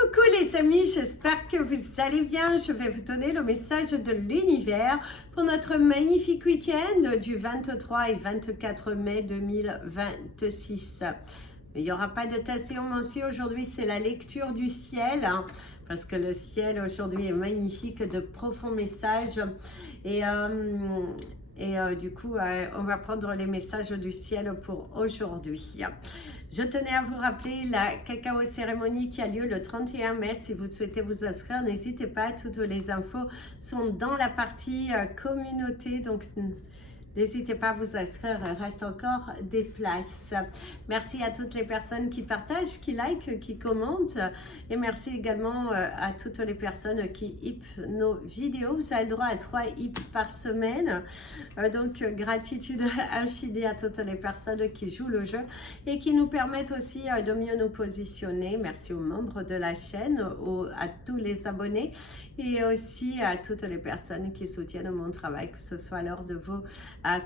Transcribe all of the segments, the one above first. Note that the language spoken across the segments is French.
Coucou les amis, j'espère que vous allez bien. Je vais vous donner le message de l'univers pour notre magnifique week-end du 23 et 24 mai 2026. Il n'y aura pas de tasséomancie aujourd'hui, c'est la lecture du ciel, hein, parce que le ciel aujourd'hui est magnifique, de profonds messages. Du coup, on va prendre les messages du ciel pour aujourd'hui. Je tenais à vous rappeler la cacao cérémonie qui a lieu le 31 mai. Si vous souhaitez vous inscrire, n'hésitez pas. Toutes les infos sont dans la partie communauté. Donc, n'hésitez pas à vous inscrire, il reste encore des places. Merci à toutes les personnes qui partagent, qui likent, qui commentent. Et merci également à toutes les personnes qui hippent nos vidéos. Vous avez le droit à 3 hips par semaine. Donc, gratitude infinie à toutes les personnes qui jouent le jeu et qui nous permettent aussi de mieux nous positionner. Merci aux membres de la chaîne, à tous les abonnés et aussi à toutes les personnes qui soutiennent mon travail, que ce soit lors de vos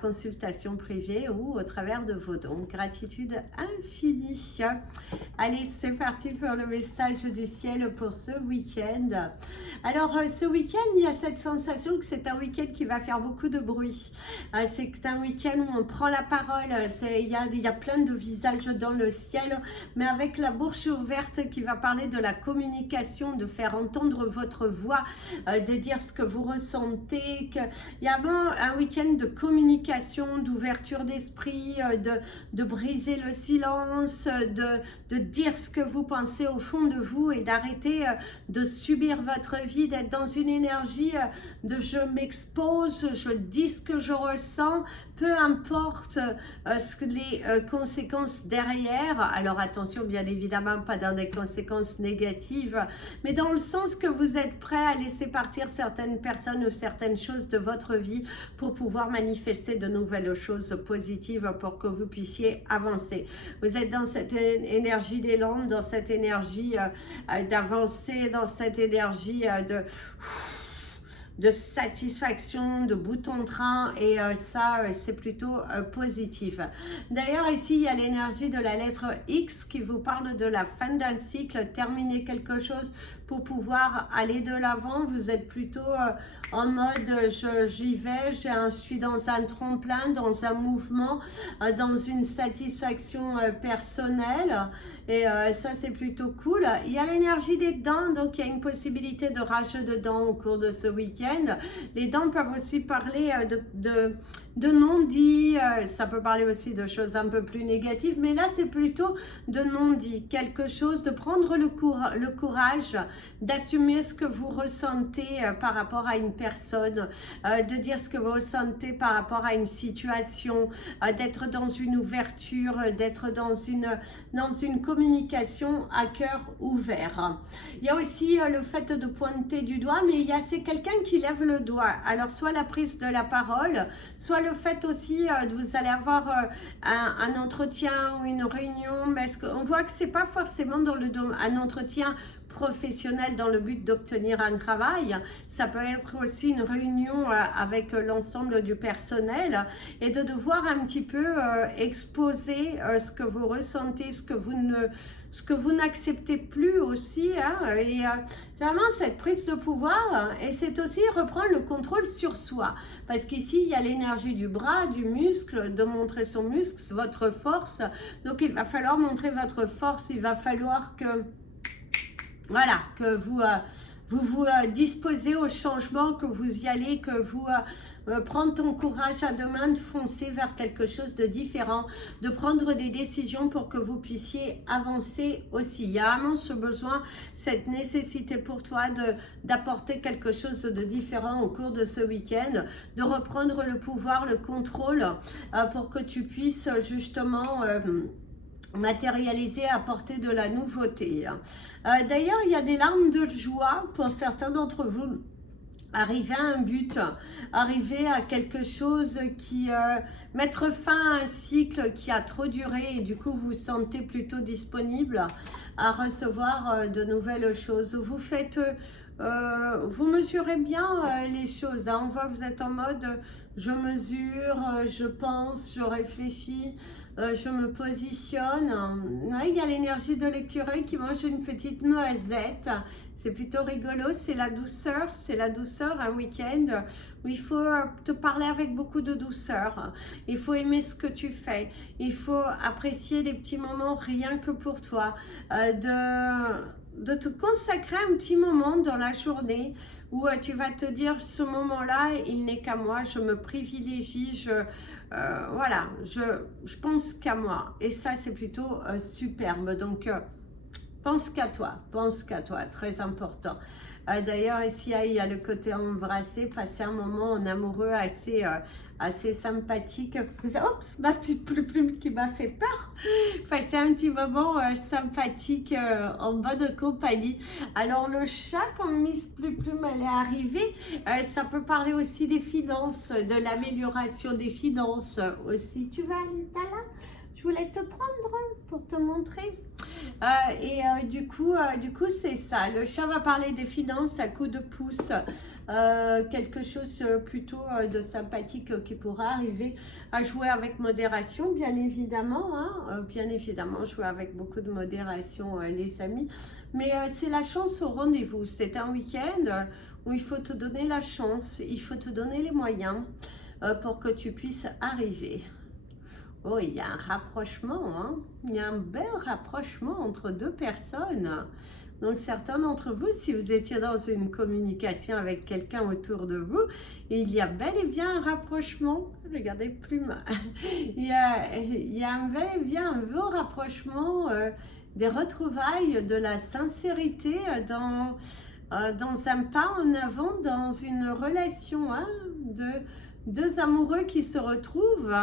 consultations privées ou au travers de vos dons. Gratitude infinie. Allez, c'est parti pour le message du ciel pour ce week-end. Alors, ce week-end, il y a cette sensation que c'est un week-end qui va faire beaucoup de bruit. C'est un week-end où on prend la parole. Il y a plein de visages dans le ciel, mais avec la bouche ouverte qui va parler de la communication, de faire entendre votre voix, de dire ce que vous ressentez. Il y a vraiment un week-end de communication, d'ouverture d'esprit, de briser le silence, de dire ce que vous pensez au fond de vous et d'arrêter de subir votre vie, d'être dans une énergie de je m'expose, je dis ce que je ressens, peu importe les conséquences derrière. Alors attention, bien évidemment, pas dans des conséquences négatives, mais dans le sens que vous êtes prêt à laisser partir certaines personnes ou certaines choses de votre vie pour pouvoir manifester de nouvelles choses positives pour que vous puissiez avancer. Vous êtes dans cette énergie d'élan, dans cette énergie d'avancer, dans cette énergie de satisfaction, de bouton train, et ça c'est plutôt positif. D'ailleurs ici il y a l'énergie de la lettre X qui vous parle de la fin d'un cycle, terminer quelque chose pour pouvoir aller de l'avant. Vous êtes plutôt en mode j'y vais, je suis dans un tremplin, dans un mouvement, dans une satisfaction personnelle, et ça c'est plutôt cool. Il y a l'énergie des dents, donc il y a une possibilité de rage de dents au cours de ce week-end. Les dents peuvent aussi parler de non-dits, ça peut parler aussi de choses un peu plus négatives, mais là c'est plutôt de non-dits, quelque chose, de prendre le courage d'assumer ce que vous ressentez par rapport à une personne, de dire ce que vous ressentez par rapport à une situation, d'être dans une ouverture, d'être dans une communication à cœur ouvert. Il y a aussi le fait de pointer du doigt, mais c'est quelqu'un qui lève le doigt. Alors soit la prise de la parole, soit le fait aussi de vous allez avoir un entretien ou une réunion, parce qu'on voit que c'est pas forcément dans un entretien professionnel dans le but d'obtenir un travail. Ça peut être aussi une réunion avec l'ensemble du personnel et de devoir un petit peu exposer ce que vous ressentez, ce que vous n'acceptez plus aussi, hein, et vraiment cette prise de pouvoir, et c'est aussi reprendre le contrôle sur soi, parce qu'ici il y a l'énergie du bras, du muscle, de montrer son muscle, votre force. Donc il va falloir montrer votre force, il va falloir que voilà, que vous disposez au changement, que vous y allez, que vous prendre ton courage à deux mains, de foncer vers quelque chose de différent, de prendre des décisions pour que vous puissiez avancer aussi. Il y a vraiment ce besoin, cette nécessité pour toi d'apporter quelque chose de différent au cours de ce week-end, de reprendre le pouvoir, le contrôle pour que tu puisses justement matérialiser, apporter de la nouveauté. D'ailleurs, il y a des larmes de joie pour certains d'entre vous. Arriver à un but, arriver à quelque chose qui mettre fin à un cycle qui a trop duré et du coup vous vous sentez plutôt disponible à recevoir de nouvelles choses. Vous faites vous mesurez bien les choses, hein. On voit que vous êtes en mode je mesure, je pense, je réfléchis, je me positionne. Ouais, il y a l'énergie de l'écureuil qui mange une petite noisette. C'est plutôt rigolo, c'est la douceur, un week-end où il faut te parler avec beaucoup de douceur. Il faut aimer ce que tu fais. Il faut apprécier des petits moments rien que pour toi. De te consacrer un petit moment dans la journée où tu vas te dire ce moment-là, il n'est qu'à moi, je me privilégie, voilà, je pense qu'à moi. Et ça, c'est plutôt superbe. Donc, pense qu'à toi, très important. D'ailleurs, ici, il y a le côté embrasser, passer un moment en amoureux assez sympathique. Oups, ma petite plume qui m'a fait peur. Passer un petit moment sympathique en bonne compagnie. Alors, le chat, quand Miss Plume elle est arrivée, ça peut parler aussi des finances, de l'amélioration des finances aussi. Tu vas aller là? Je voulais te prendre pour te montrer. Du coup, c'est ça. Le chat va parler des finances à coups de pouce. Quelque chose plutôt de sympathique qui pourra arriver à jouer avec modération, bien évidemment. Hein, bien évidemment, jouer avec beaucoup de modération, les amis. Mais c'est la chance au rendez-vous. C'est un week-end où il faut te donner la chance, il faut te donner les moyens pour que tu puisses arriver. Oh, il y a un rapprochement, hein. Il y a un bel rapprochement entre deux personnes. Donc, certains d'entre vous, si vous étiez dans une communication avec quelqu'un autour de vous, il y a bel et bien un rapprochement. Regardez, plume. il y a bel et bien un beau rapprochement des retrouvailles, de la sincérité dans un pas en avant, dans une relation, hein, de deux amoureux qui se retrouvent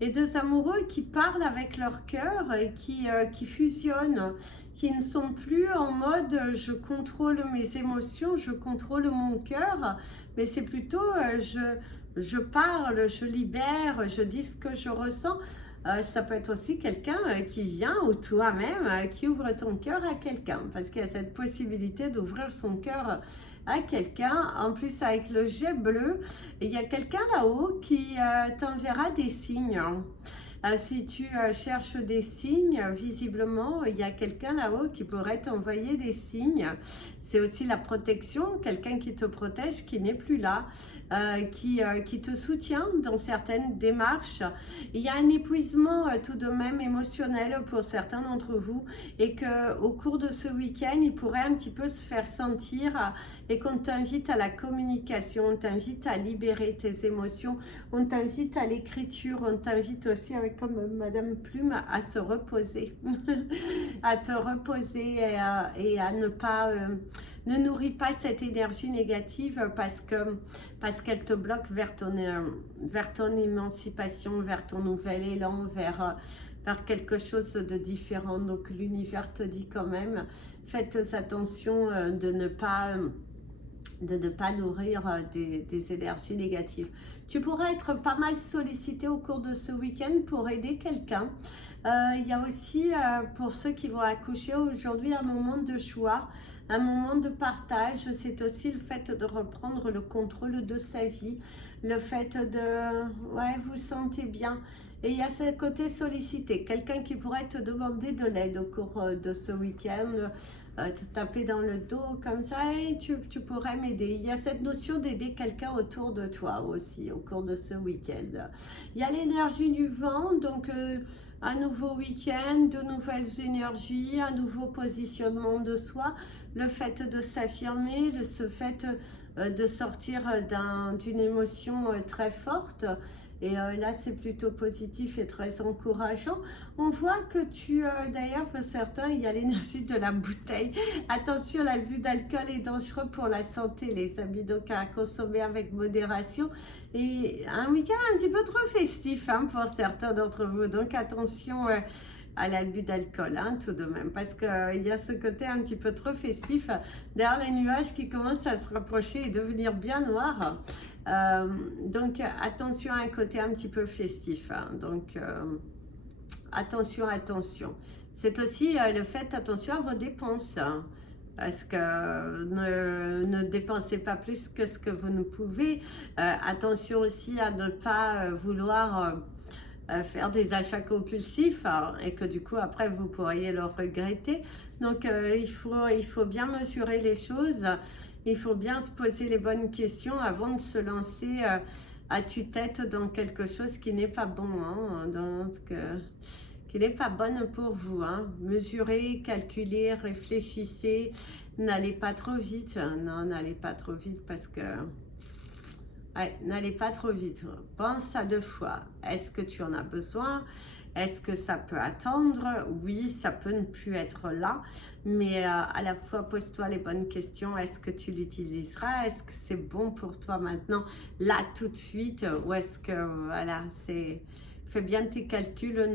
et deux amoureux qui parlent avec leur cœur et qui fusionnent, qui ne sont plus en mode je contrôle mes émotions, je contrôle mon cœur, mais c'est plutôt je parle, je libère, je dis ce que je ressens. Ça peut être aussi quelqu'un qui vient ou toi-même qui ouvre ton cœur à quelqu'un, parce qu'il y a cette possibilité d'ouvrir son cœur à quelqu'un. En plus, avec le jet bleu, il y a quelqu'un là-haut qui t'enverra des signes. Si tu cherches des signes, visiblement, il y a quelqu'un là-haut qui pourrait t'envoyer des signes. C'est aussi la protection, quelqu'un qui te protège, qui n'est plus là, qui te soutient dans certaines démarches. Il y a un épuisement tout de même émotionnel pour certains d'entre vous et qu'au cours de ce week-end, il pourrait un petit peu se faire sentir et qu'on t'invite à la communication, on t'invite à libérer tes émotions, on t'invite à l'écriture, on t'invite aussi, avec comme Madame Plume, à se reposer, à te reposer et à ne pas... ne nourris pas cette énergie négative parce qu'elle te bloque vers ton émancipation, vers ton nouvel élan, vers quelque chose de différent. Donc l'univers te dit quand même, faites attention de ne pas nourrir des énergies négatives. Tu pourras être pas mal sollicité au cours de ce week-end pour aider quelqu'un. Il y a aussi, pour ceux qui vont accoucher aujourd'hui, un moment de joie, un moment de partage. C'est aussi le fait de reprendre le contrôle de sa vie, le fait de... Ouais, vous sentez bien. Et il y a ce côté sollicité, quelqu'un qui pourrait te demander de l'aide au cours de ce week-end, te taper dans le dos comme ça, et tu pourrais m'aider. Il y a cette notion d'aider quelqu'un autour de toi aussi au cours de ce week-end. Il y a l'énergie du vent, donc un nouveau week-end, de nouvelles énergies, un nouveau positionnement de soi, le fait de s'affirmer, ce fait de sortir d'une émotion très forte. Et là, c'est plutôt positif et très encourageant. On voit que d'ailleurs, pour certains, il y a l'énergie de la bouteille. Attention, l'abus d'alcool est dangereux pour la santé, les amis. Donc, à consommer avec modération. Et un week-end un petit peu trop festif, hein, pour certains d'entre vous. Donc, attention à l'abus d'alcool, hein, tout de même. Parce qu'il y a ce côté un petit peu trop festif. D'ailleurs, les nuages qui commencent à se rapprocher et devenir bien noirs. Donc attention à un côté un petit peu festif, hein. Donc attention. C'est aussi le fait, attention à vos dépenses, hein. Parce que ne dépensez pas plus que ce que vous ne pouvez. Attention aussi à ne pas vouloir faire des achats compulsifs, hein, et que du coup après vous pourriez le regretter. Donc il faut bien mesurer les choses, il faut bien se poser les bonnes questions avant de se lancer à tue-tête dans quelque chose qui n'est pas bon, hein, qui n'est pas bonne pour vous, hein. Mesurez, calculez, réfléchissez, n'allez pas trop vite, non, n'allez pas trop vite parce que ouais, n'allez pas trop vite. Pense à 2 fois. Est-ce que tu en as besoin? Est-ce que ça peut attendre? Oui, ça peut ne plus être là, mais à la fois pose-toi les bonnes questions. Est-ce que tu l'utiliseras? Est-ce que c'est bon pour toi maintenant, là, tout de suite? Ou est-ce que, voilà, c'est... Fais bien tes calculs,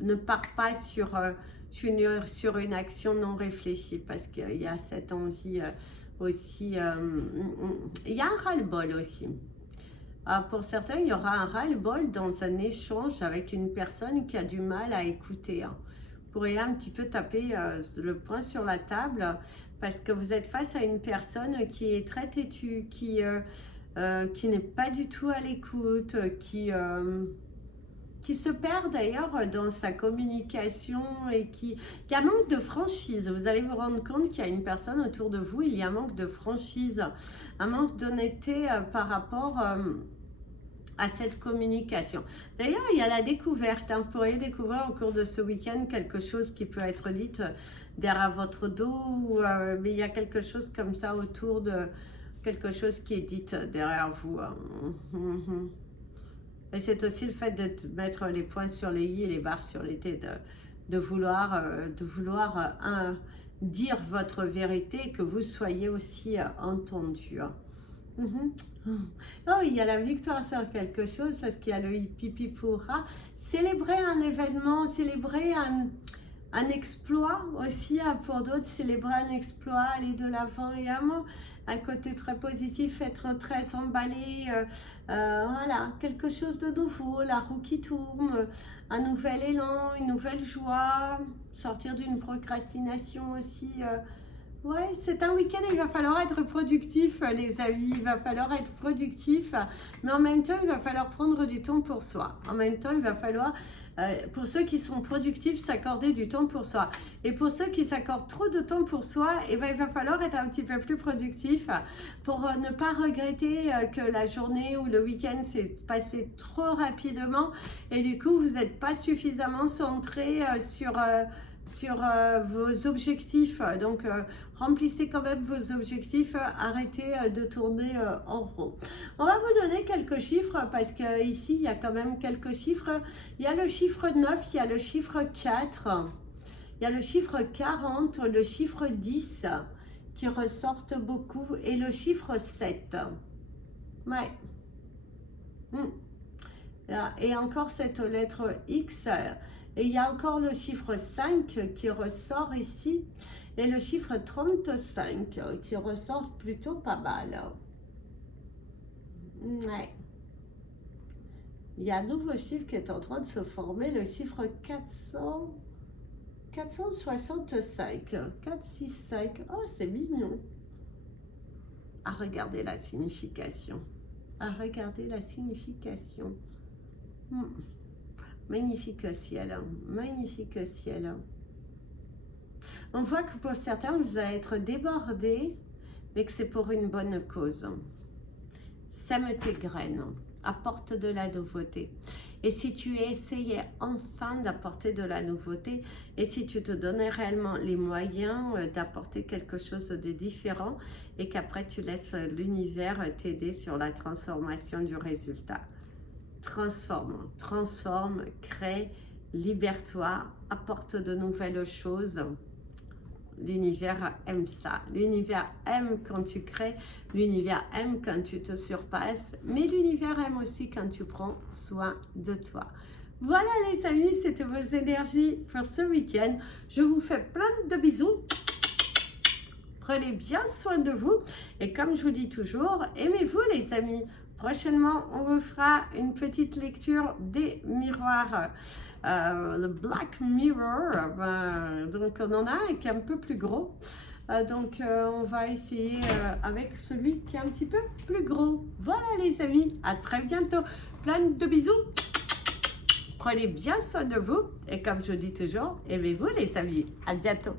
ne pars pas sur une action non réfléchie, parce qu'il y a cette envie aussi... il y a un ras-le-bol aussi. Pour certains, il y aura un ras-le-bol dans un échange avec une personne qui a du mal à écouter, hein. Vous pourriez un petit peu taper le poing sur la table parce que vous êtes face à une personne qui est très têtue, qui n'est pas du tout à l'écoute, qui se perd d'ailleurs dans sa communication et il y a un manque de franchise. Vous allez vous rendre compte qu'il y a une personne autour de vous, il y a un manque de franchise, un manque d'honnêteté par rapport à cette communication. D'ailleurs, il y a la découverte, hein. Vous pourriez découvrir au cours de ce week-end quelque chose qui peut être dit derrière votre dos, mais il y a quelque chose comme ça autour de quelque chose qui est dit derrière vous, hein. Et c'est aussi le fait de mettre les points sur les i et les barres sur les t, de vouloir dire votre vérité et que vous soyez aussi entendu. Oh, il y a la victoire sur quelque chose parce qu'il y a le pipi pourra. Célébrer un événement, célébrer un exploit aussi, pour d'autres, célébrer un exploit, aller de l'avant et un côté très positif, être très emballé, voilà, quelque chose de nouveau, la roue qui tourne, un nouvel élan, une nouvelle joie, sortir d'une procrastination aussi. Ouais, c'est un week-end, il va falloir être productif, les amis, il va falloir être productif, mais en même temps, il va falloir prendre du temps pour soi. En même temps, il va falloir, pour ceux qui sont productifs, s'accorder du temps pour soi. Et pour ceux qui s'accordent trop de temps pour soi, eh ben, il va falloir être un petit peu plus productif pour ne pas regretter que la journée ou le week-end s'est passé trop rapidement et du coup, vous n'êtes pas suffisamment centré sur vos objectifs. Donc remplissez quand même vos objectifs, arrêtez de tourner en rond. On va vous donner quelques chiffres parce que ici il y a quand même quelques chiffres. Il y a le chiffre 9, il y a le chiffre 4, il y a le chiffre 40, le chiffre 10 qui ressortent beaucoup et le chiffre 7. Ouais. Et encore cette lettre X. Et il y a encore le chiffre 5 qui ressort ici. Et le chiffre 35 qui ressort plutôt pas mal. Ouais. Il y a un nouveau chiffre qui est en train de se former. Le chiffre 465. 465. Oh, c'est mignon. À regarder la signification. À regarder la signification. Magnifique ciel, hein. Magnifique ciel. On voit que pour certains, vous allez être débordés, mais que c'est pour une bonne cause. Sème tes graines, apporte de la nouveauté. Et si tu essayais enfin d'apporter de la nouveauté, et si tu te donnais réellement les moyens d'apporter quelque chose de différent, et qu'après tu laisses l'univers t'aider sur la transformation du résultat. Transforme, crée, libère-toi, apporte de nouvelles choses. L'univers aime ça. L'univers aime quand tu crées, l'univers aime quand tu te surpasses, mais l'univers aime aussi quand tu prends soin de toi. Voilà les amis, c'était vos énergies pour ce week-end. Je vous fais plein de bisous. Prenez bien soin de vous et comme je vous dis toujours, aimez-vous les amis. Prochainement, on vous fera une petite lecture des miroirs. Le Black Mirror, donc on en a un qui est un peu plus gros. Donc on va essayer avec celui qui est un petit peu plus gros. Voilà les amis, à très bientôt. Plein de bisous. Prenez bien soin de vous. Et comme je dis toujours, aimez-vous les amis. À bientôt.